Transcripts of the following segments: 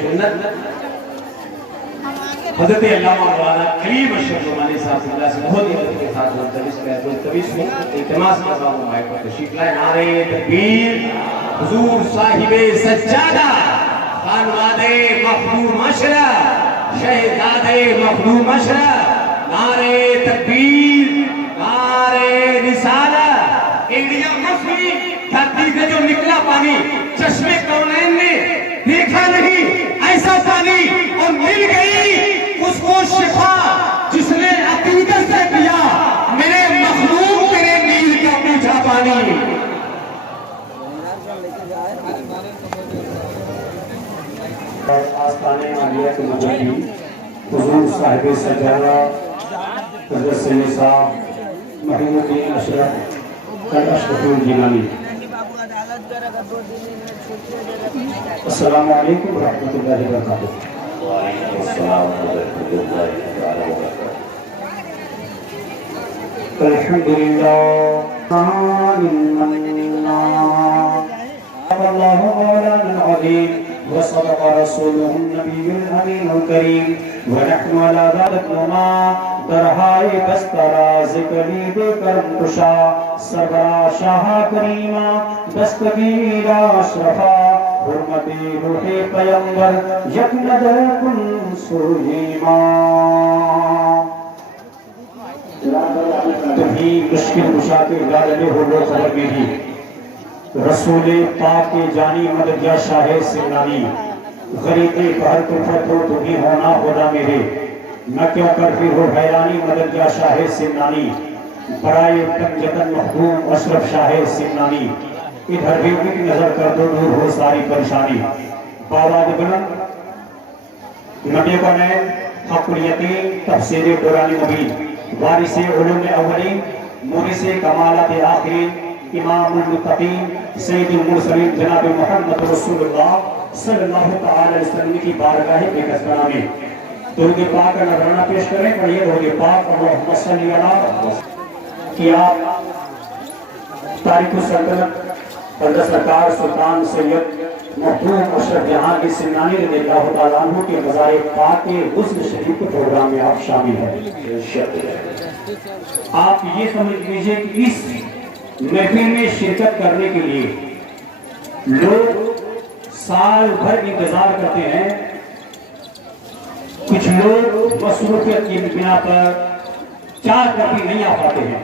سنت حضرت علامہ مولانا کریم اشرف نعمانی صاحب اللہ سے بہت ہی عزت کے ساتھ ملتمس میں التماس کرتا ہوں مائک پر تشریف لائیں. نعرہ تکبیر. حضور صاحب سجادہ خانوادہ مخدوم معاشرہ شہزادہ مخدوم معاشرہ. نعرہ تکبیر. نعرہ رسالہ. انڈیا مسلم دھرتی سے جو نکلا پانی چشمے کونین نے دیکھا نہیں ایسا پانی اور مل گئی اس کو شفا جس نے عقیدت سے پیا میرے مخلوق تیرے نیل کا میٹھا پانی. آستانِ عالیہ کے مجدی حضور صاحب سجادہ حضرت سید صاحب محی الدین اشرف اشرف الجیلانی. السلام علیکم ورحمۃ اللہ وبرکاتہ. وعلیکم السلام ورحمۃ اللہ وبرکاتہ. الحمدللہ اللہ مولانا العظیم وصدق رسوله النبی الامین الکریم ونحن على ذلك نما درہائے بستراز کلید کرم کشا سربراہ شاہ کریمہ دستگیر اشرفا حرمت روح پیمبر یک نظر کن سوئیما. تمہیں مشکل کشا کے گالے ہو لو خبر میری رسول پاک کے جانی مددیا شاہ سنانی. غریب بہر کفت ہو تمہیں ہونا خدا میرے نہ کیوں کر پھر ہو حیرانی مددیا شاہ سنانی. برائے پنجتن مخدوم اشرف شاہ سنانی. ادھر بھی ایک نظر کر دو دور ہو ساری پریشانی. بابا بلند نبی کا نیم حق الیقین تفسیر قرآن مبین وارث علوم اولین مورث کمالات آخرین امام المتقین سید المرسلین جناب محمد رسول اللہ صلی اللہ تعالی علیہ وسلم کی بارگاہ بکثرہ میں درود پاک کا نذرانہ پیش کریں. پڑھیے درود پاک اللہم صلی علی کہ آپ تاریخ السلطنت حضرت سرکار سلطان سید محبوب اشرف جہاں کی سنانی رضی اللہ تعالیٰ عنہ کے مزار پاک کے غسل شریف کے پروگرام میں آپ شامل ہیں. آپ یہ سمجھ لیجئے کہ اس محفل میں شرکت کرنے کے لیے لوگ سال بھر انتظار کرتے ہیں. کچھ لوگ مصروفیت کی بنا پر چار کبھی نہیں آ پاتے ہیں.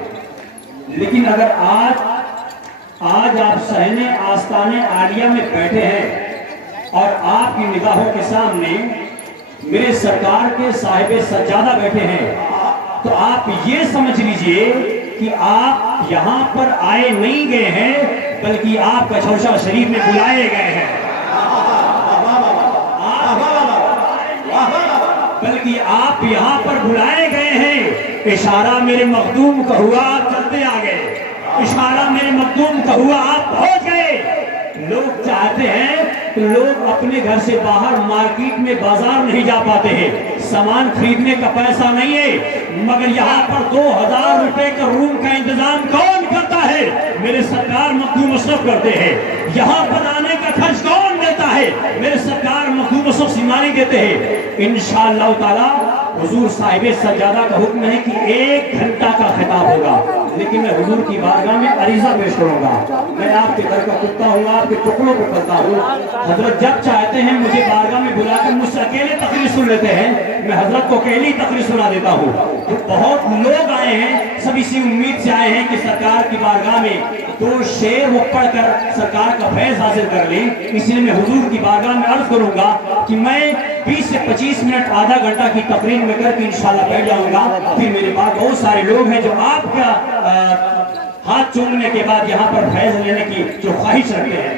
لیکن اگر آج آپ صحن آستانِ عالیہ میں بیٹھے ہیں اور آپ کی نگاہوں کے سامنے میرے سرکار کے صاحب سجادہ بیٹھے ہیں تو آپ یہ سمجھ لیجئے کہ آپ یہاں پر آئے نہیں گئے ہیں بلکہ آپ کچھوشا شریف میں بلائے گئے ہیں. بلکہ آپ یہاں پر بلائے گئے ہیں. اشارہ میرے مخدوم کا ہوا آپ چلتے آ گئے. اشارہ میرے مخدوم کا ہوا آپ پہنچ گئے. لوگ چاہتے ہیں کہ لوگ اپنے گھر سے باہر مارکیٹ میں بازار نہیں جا پاتے ہیں. سامان خریدنے کا پیسہ نہیں ہے مگر یہاں پر 2000 روپے کا روم کا انتظام کون کرتا ہے؟ میرے سرکار مخدوم اشرف کرتے ہیں. یہاں پر آنے کا خرچ کون دیتا ہے؟ میرے سرکار مخدوم اشرف سیمانی دیتے ہیں. انشاءاللہ تعالی حضور صاحب سجادہ کا حکم ہے کہ 1 گھنٹہ کا خطاب ہوگا لیکن میں حضور کی بارگاہ میں عریضہ پیش کروں گا. میں آپ کے گھر کا کتا ہوں, آپ کے ٹکڑوں پہ پلتا ہوں. حضرت جب چاہتے ہیں مجھے بارگاہ میں بلا کر مجھ سے اکیلے تقریر سن لیتے ہیں. میں حضرت کو اکیلی تقریر سنا دیتا ہوں. تو بہت لوگ آئے ہیں, سب اسی امید سے آئے ہیں کہ سرکار کی بارگاہ میں 2 شعر وہ پڑھ کر سرکار کا فیض حاصل کر لیں. اس لیے میں حضور کی بارگاہ میں عرض کروں گا کہ میں 20 سے 25 منٹ آدھا گھنٹہ کی تقریر میں کر کے انشاءاللہ بیٹھ جاؤں گا. پھر میرے بعد بہت سارے لوگ ہیں جو آپ کا ہاتھ چومنے کے بعد یہاں پر فیض لینے کی جو خواہش رکھتے ہیں.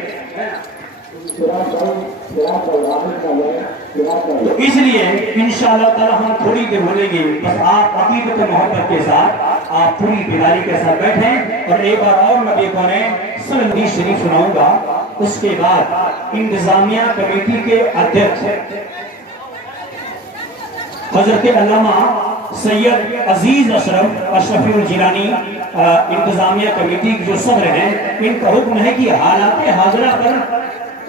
تو اس لیے انشاءاللہ تعالی ہم تھوڑی دیر بولیں گے. بس آپ عقیدت و محبت کے ساتھ آپ پوری بیداری کے ساتھ بیٹھیں اور ایک بار اور نبی کریم صلی اللہ علیہ وسلم شریف سناؤں گا. اس کے بعد انتظامیہ کمیٹی کے ادھیکش حضرت علامہ سید عزیز اشرف الجیلانی انتظامیہ کمیٹی کے جو صدر ہیں, ان کا حکم ہے کہ حالات حاضرہ پر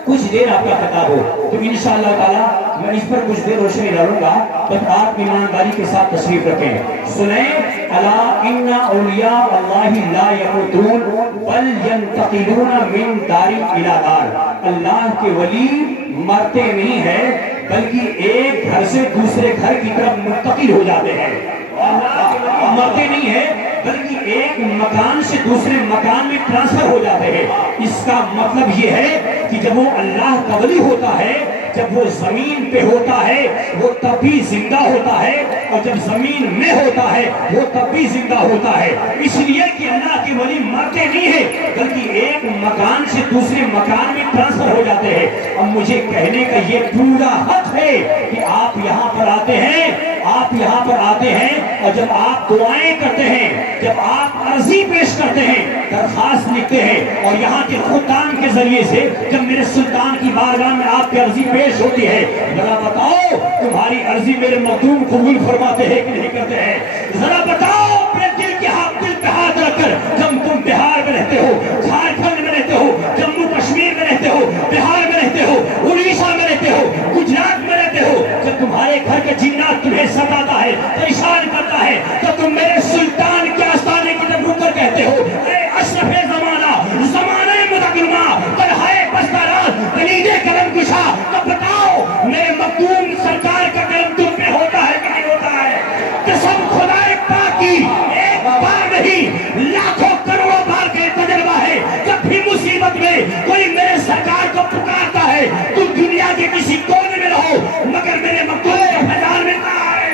کچھ دیر آپ کا خطاب ہو تو انشاءاللہ تعالی میں اس پر کچھ دیر روشنی ڈالوں گا، بس آپ ایمانداری کے ساتھ تشریف رکھیں. سنیں، الا ان اولیاء اللہ لا یموتون بل ینتقلون من دار الی دار. اللہ کے ولی مرتے نہیں ہیں بلکہ ایک گھر سے دوسرے گھر کی طرف منتقل ہو جاتے ہیں. اللہ کے ولی مرتے نہیں ہیں بلکہ ایک مکان سے دوسرے مکان میں ٹرانسفر ہو جاتے ہیں. اس کا مطلب یہ ہے کہ جب وہ اللہ کا ولی ہوتا ہے، جب وہ زمین پہ ہوتا ہے وہ تب بھی زندہ ہوتا ہے، اور جب زمین میں ہوتا ہے وہ تب بھی زندہ ہوتا ہے. اس لیے کہ اللہ کے ولی مرتے نہیں ہیں بلکہ ایک مکان سے دوسرے مکان میں ٹرانسفر ہو جاتے ہیں. اب مجھے کہنے کا یہ پورا حق ہے کہ آپ یہاں پر آتے ہیں، آپ یہاں پر آتے ہیں، اور جب آپ دعائیں کرتے ہیں، جب آپ عرضی پیش کرتے ہیں، درخواست لکھتے ہیں، اور یہاں کے خدام کے ذریعے سے جب میرے سلطان کی بارگاہ میں آپ کی عرضی پیش ہوتی ہے، ذرا بتاؤ تمہاری عرضی میرے مخدوم قبول فرماتے ہیں کہ نہیں کرتے ہیں؟ ذرا بتاؤ اپنے دل کے دل پہ ہاتھ رکھ کر، جب تم بہار میں رہتے ہو، جھارکھنڈ میں رہتے ہو، جموں کشمیر میں رہتے ہو، بہار میں رہتے ہو، اڑیسہ میں رہتے ہو، گجرات میں رہتے ہو، جب تمہارے گھر کا جنات تمہیں ستاتا ہے، پریشان کرتا ہے، تو تم میرے سلطان کے آستانے کی طرف رک کر کہتے ہو، اے اشرف زمانہ، زمانہ متکلمہ، بلہائے بستاران، کلیجے کرم کشا، تو بتاؤ میرے مخدوم سرکار کا کرم تم پہ ہوتا ہے کہ نہیں ہوتا ہے؟ قسم خدائے پاک کی، ایک بار نہیں لاکھوں کروڑوں بار کا تجربہ ہے، جب بھی مصیبت میں کوئی میرے سرکار کو پکارتا ہے، تم دنیا کے کسی کونے میں رہو مگر میرے مخدوم کا فیضان ملتا ہے.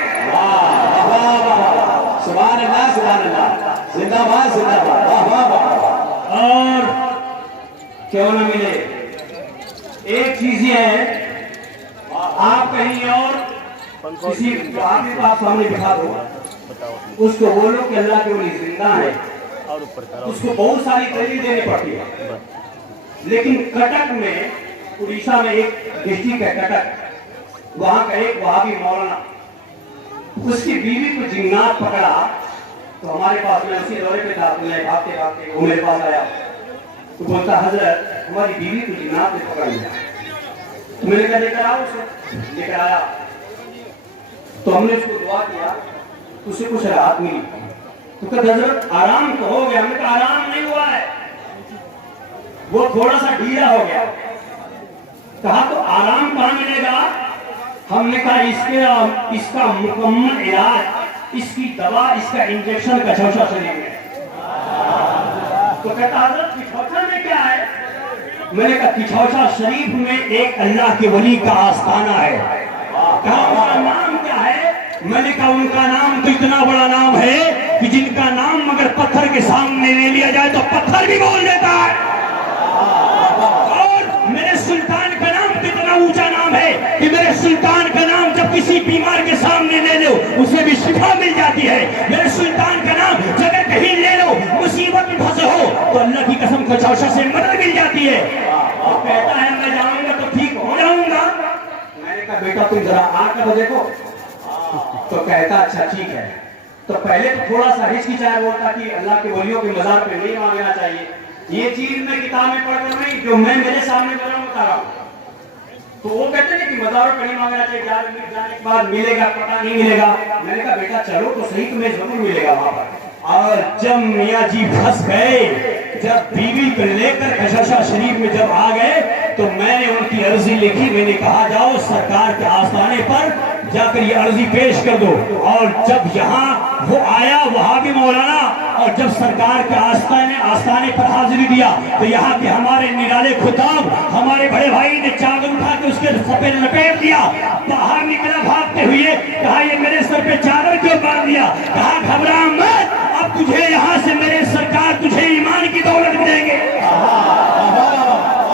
سبحان اللہ، سبحان اللہ، زندہ باد، زندہ باد، واہ واہ واہ. اور کیوں نہ ملے، ایک چیز یہ ہے، آپ کہیں اور کسی آپ کے پاس سامنے بٹھا دو، اس کو بولو کہ اللہ کے ولی زندہ ہے، اس کو بہت ساری دلیل دینی پڑتی ہے. لیکن کٹک میں، اڑیسہ میں ایک ڈسٹرکٹ ہے کٹک، وہاں کا ایک وہابی مولانا، اس کی بیوی کو جنات پکڑا تو ہمارے پاس، میں اسی دورے پہ تھا، میں بھاگتے بھاگتے وہ میرے پاس آیا تو بولتا حضرت ہماری بیوی کو جنات نے پکڑ لیا. تو میں نے کہا لے کر آؤ اسے، لے کر آیا تو ہم نے اس کو دعا کیا تو اسے کچھ راحت ملی. تو کہا حضرت آرام تو ہو گیا. ہم نے کہا آرام نہیں ہوا ہے، وہ تھوڑا سا ڈھیلا ہو گیا. کہا تو آرام کہاں ملے گا؟ ہم نے کہا اس کا مکمل علاج، اس کی دوا، اس کا انجیکشن کچھوچا شریف میں. تو کہتا حضرت کچھوچا میں کیا ہے؟ میں نے کہا کچھوچا شریف میں ایک اللہ کے ولی کا آستانہ ہے. کہا ان کا نام کیا ہے؟ میں نے کہا ان کا نام تو اتنا بڑا نام ہے کہ جن کا نام اگر پتھر کے سامنے لے لیا جائے تو پتھر بھی بول دیتا ہے. اور میرے سلطان کا نام تو اتنا اونچا نام ہے کہ میرے سلطان کا نام جب کسی بیمار کے سامنے لے لو اسے بھی شفا مل جاتی ہے. میرے سلطان کا نام جگہ کہیں لے لو، مصیبت میں پھنسے ہو تو اللہ کی قسم کچھوچا سے مدد مل جاتی ہے. اور کہتا ہے میں جاؤں گا تو ٹھیک ہو جاؤں گا. میں نے کہا بیٹا تم ذرا آ کر دیکھو. تو کہتا اچھا ٹھیک ہے. تو پہلے تو تھوڑا سا ہچکچایا بولتا کہ اللہ کے ولیوں کے مزار پہ نہیں مانگنا چاہیے. یہ چیز میں کتاب میں پڑھ کر نہیں، جو میں میرے سامنے بتا رہا ہوں. تو وہ کہتے ہیں کہ مزاروں پہ نہیں مانگنا چاہیے، جانے کے بعد ملے گا پتہ نہیں ملے گا. میں نے کہا بیٹا چلو تو صحیح، تمہیں ضرور ملے گا وہاں پر. اور جب میاں جی پھنس گئے، جب بیوی کو لے کر کچھوچا شریف میں جب آ گئے تو میں نے ان کی عرضی لکھی. میں نے کہا جاؤ سرکار کے آستانے پر جا کر یہ عرضی پیش کر دو. اور جب یہاں وہ آیا وہابی مولانا، اور جب سرکار کے آستانے پر حاضری دیا تو یہاں کے ہمارے نرالے خطاب، ہمارے بڑے بھائی نے چادر اٹھا کے اس کے سر پہ لپیٹ دیا. باہر نکلا بھاگتے ہوئے، کہا یہ میرے سر پہ چادر کیوں باندھ دیا؟ کہا گھبرا مت، اب تجھے یہاں سے میرے سرکار تجھے ایمان کی دولت دیں گے،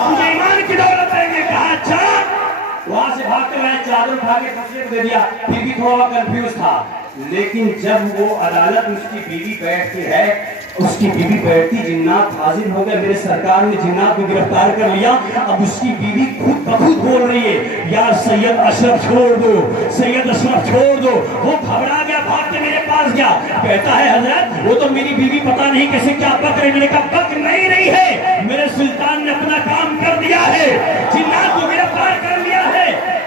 تجھے ایمان کی دولت دیں گے. کہا اچھا. وہاں سے بھاگتے ہوئے چادر اٹھا کے سر دے دیا. پھر بھی تھوڑا کنفیوز تھا. لیکن جب وہ عدالت اس کی بیوی بیٹھتی ہے، اس کی بیوی بیٹھتی، جنات حاضر ہو گئے، میرے سرکار نے جنات کو گرفتار کر لیا. اب اس کی بیوی خود بخود بول رہی ہے یار سید اشرف چھوڑ دو، سید اشرف چھوڑ دو. وہ گھبرا گیا، بھاگ کے میرے پاس گیا. کہتا ہے حضرت وہ تو میری بیوی پتہ نہیں کیسے کیا بک رہی. میں نے کہا بک نہیں رہی ہے، میرے سلطان نے اپنا کام کر دیا ہے.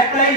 21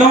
2,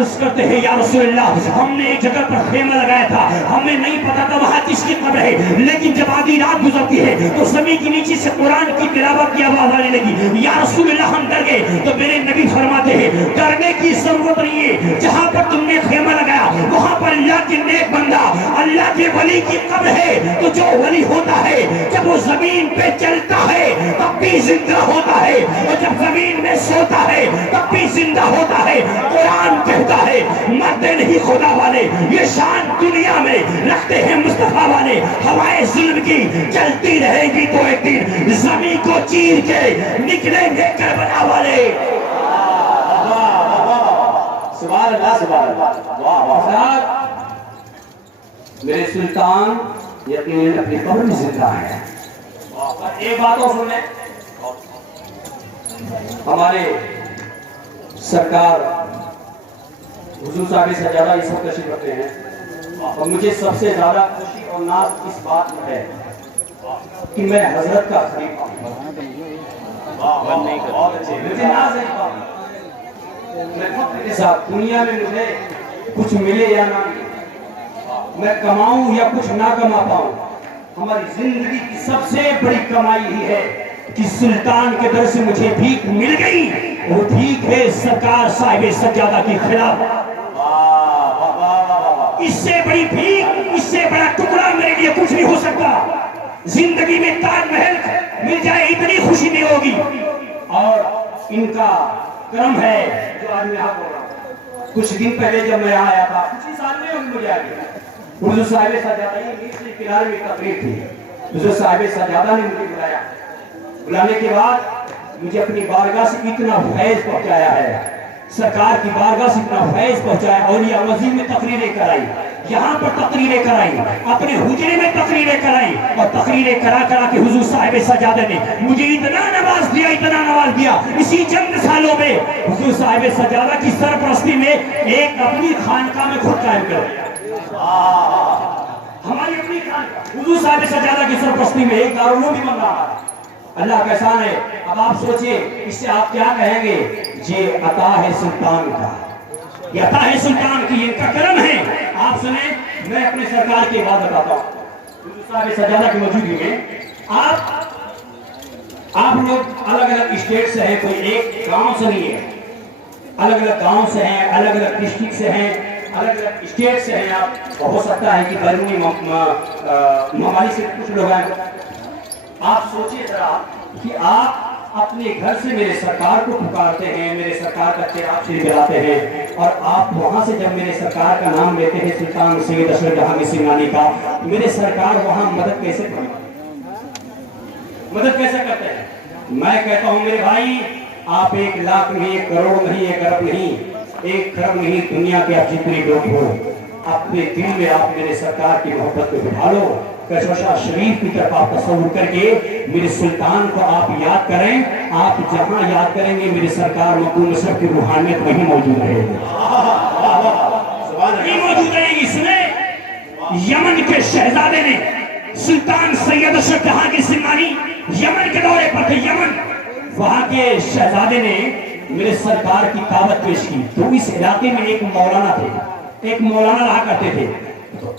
عرض کرتے ہیں یا رسول اللہ ہم نے ایک جگہ پر خیمہ لگایا تھا, ہمیں نہیں پتا تھا وہاں کس کی قبر ہے, لیکن جب آدھی رات گزرتی ہے تو زمین کے نیچے سے قرآن کی تلاوت کی آواز آنے لگی. یا رسول اللہ ہم ڈر گئے. تو میرے نبی فرماتے ہیں ڈرنے کی ضرورت نہیں ہے, جہاں پر تم نے خیمہ لگایا وہاں پر اللہ کے نیک بندہ اللہ کے ولی کی قبر ہے. تو جو ولی ہوتا ہے جب وہ زمین پہ چلتا ہے تب بھی زندہ ہوتا ہے, اور جب زمین میں سوتا ہے تب بھی زندہ ہوتا ہے. قرآن کہتا ہے مرتے نہیں خدا والے, یہ شان دنیا میں رکھتے ہیں مصطفیٰ والے. ہوائے ظلم کی چلتی رہے گی تو ایک دن زمین کو چیر کے نکلیں گے کربلا والے. سبحان اللہ سبحان اللہ. واہ واہ. میرے سلطان یقیناً اپنی قبر میں زندہ ہے. ایک بات اور سن لیں, ہمارے سرکار حضور صاحب سجادہ اس وقت تشریف رکھتے ہیں, اور مجھے سب سے زیادہ خوشی اور ناز اس بات میں ہے کہ میں حضرت کا خلیفہ ہوں. مجھے ناز ہے میں فخر کے ساتھ دنیا میں مجھے کچھ ملے یا نہ ملے, میں کماؤں یا کچھ نہ کما پاؤں, ہماری زندگی کی سب سے بڑی کمائی ہی ہے کہ سلطان کے در سے مجھے بھیک مل گئی. وہ بھیک ہے سرکار صاحب سجادہ کی خلاف. اس سے بڑی بھیک, اس سے بڑا ٹکڑا میرے لیے کچھ نہیں ہو سکتا. زندگی میں تاج محل مل جائے اتنی خوشی نہیں ہوگی. اور ان کا کرم ہے جو آج میں یہاں بول رہا ہوں. کچھ دن پہلے جب میں یہاں آیا تھا, کچھ ہی سال میں مجھے آ گیا, حضور صاحب سجادہ یہ نیچے کنارے میں تقریر تھی. حضور صاحب سجادہ نے مجھے بلایا. بلانے کے بعد مجھے اپنی بارگاہ سے اتنا فیض پہنچایا ہے, سرکار کی بارگاہ سے اتنا فیض پہنچایا. اولیاء مسجد میں تقریریں کرائی, یہاں پر تقریریں کرائی, اپنے حجرے میں تقریریں کرائی, اور تقریریں کرا کے حضور صاحب سجادہ نے مجھے اتنا نواز دیا, اتنا نواز دیا. اسی چند سالوں میں حضور صاحب سجادہ کی سرپرستی میں ایک اپنی خانقاہ میں خود قائم کر دیا. ہماری اپنی خانقاہ حضور صاحب سجادہ کی سرپرستی میں ایک دارالعلوم بھی بن رہا ہے. اللہ کا احسان ہے. اب آپ سوچئے اس سے آپ کیا کہیں گے؟ یہ عطا ہے سلطان کا, یہ عطا ہے سلطان کی, ان کا کرم ہے. آپ سنیں, میں اپنے سرکار کی بات بتاتا ہوں. حضور صاحب سجادہ کی موجودگی میں آپ لوگ الگ الگ اسٹیٹ سے ہیں, کوئی ایک گاؤں سے نہیں ہے, الگ الگ گاؤں سے ہیں, الگ الگ ڈسٹرکٹ سے ہیں, الگ الگ اسٹیٹ سے ہیں. آپ ہو سکتا ہے کہ بیرونی ممالک سے کچھ لوگ ہیں. آپ سوچئے ذرا کہ آپ اپنے گھر سے میرے سرکار کو پکارتے ہیں, میرے سرکار کا چراغ جلاتے ہیں, اور آپ وہاں سے جب میرے سرکار کا نام لیتے ہیں سلطان سید اشرف جہاں سنگانی کا, میرے سرکار وہاں مدد کیسے کرتے ہیں؟ میں کہتا ہوں میرے بھائی, آپ 1 لاکھ نہیں, 1 کروڑ نہیں, 1 ارب نہیں, 1 کروڑ نہیں, دنیا کے آپ جتنے لوگ ہو, اپنے دل میں آپ میرے سرکار کی محبت کو بٹھا لو. کشوشا شریف کی طرف آپ تصور کر کے میرے سلطان کو آپ یاد کریں. آپ جہاں یاد کریں گے میرے سرکار مقبول اشرف کی روحانیت وہیں موجود رہے گی, موجود رہے گی. اس میں یمن کے شہزادے نے, سلطان سید اشرف جہاں کی سنگانی یمن کے دورے پر تھے. یمن, وہاں کے شہزادے نے میرے سرکار کی دعوت پیش کی. تو اس علاقے میں ایک مولانا تھے, ایک مولانا رہا کرتے تھے,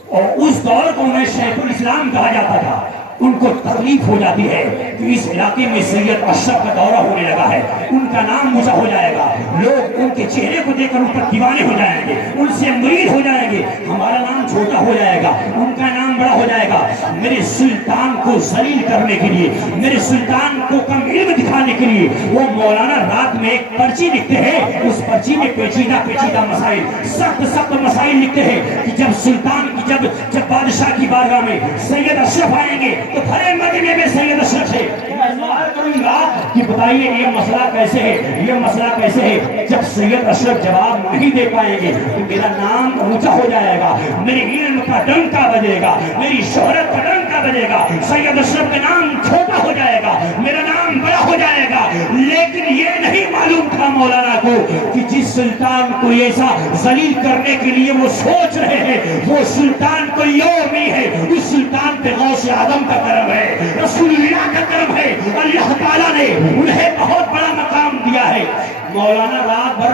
اور اس دور کو انہیں شیخ الاسلام کہا جاتا تھا. ان کو تکلیف ہو جاتی ہے کہ اس علاقے میں سید اشرف کا دورہ ہونے لگا ہے, ان کا نام اونچا ہو جائے گا, لوگ ان کے چہرے کو دیکھ کر ان پر دیوانے ہو جائیں گے, ان سے مرید ہو جائیں گے, ہمارا نام چھوٹا ہو جائے گا, ان کا نام بڑا ہو جائے گا. میرے سلطان کو ذلیل کرنے کے لیے, میرے سلطان کو کم علم دکھانے کے لیے وہ مولانا رات میں ایک پرچی لکھتے ہیں. اس پرچی میں پیچیدہ مسائل, سخت مسائل لکھتے ہیں کہ جب سلطان کی جب بادشاہ کی بارگاہ میں سید اشرف آئیں گے تو بھلے مدینے میں سید اشرف ہے. میں سوال کروں گا کہ بتائیے یہ مسئلہ کیسے ہے, یہ مسئلہ کیسے ہے؟ جب سید اشرف جواب نہیں دے پائیں گے تو میرا نام اونچا ہو جائے گا, میرے علم کا ڈنکا بجے گا, میری شہرت کا ڈنکا بجے گا. سید اشرف کا نام چھوٹا ہو جائے گا, میرا نام بڑا ہو جائے گا. لیکن یہ نہیں معلوم تھا مولانا کو کہ جس سلطان کو ایسا ذلیل کرنے کے لیے وہ سوچ رہے ہیں وہ سلطان کوئی اور نہیں ہے. اس سلطان پہ غوث اعظم کا کرم ہے, رسول اللہ کا کرم ہے. اللہ تعالیٰ نے انہیں بہت بڑا مقام دیا ہے. مولانا رات بھر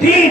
3।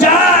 4,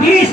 30,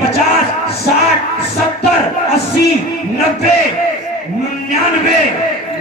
50, 60, 70, 80, 90, 99।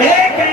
1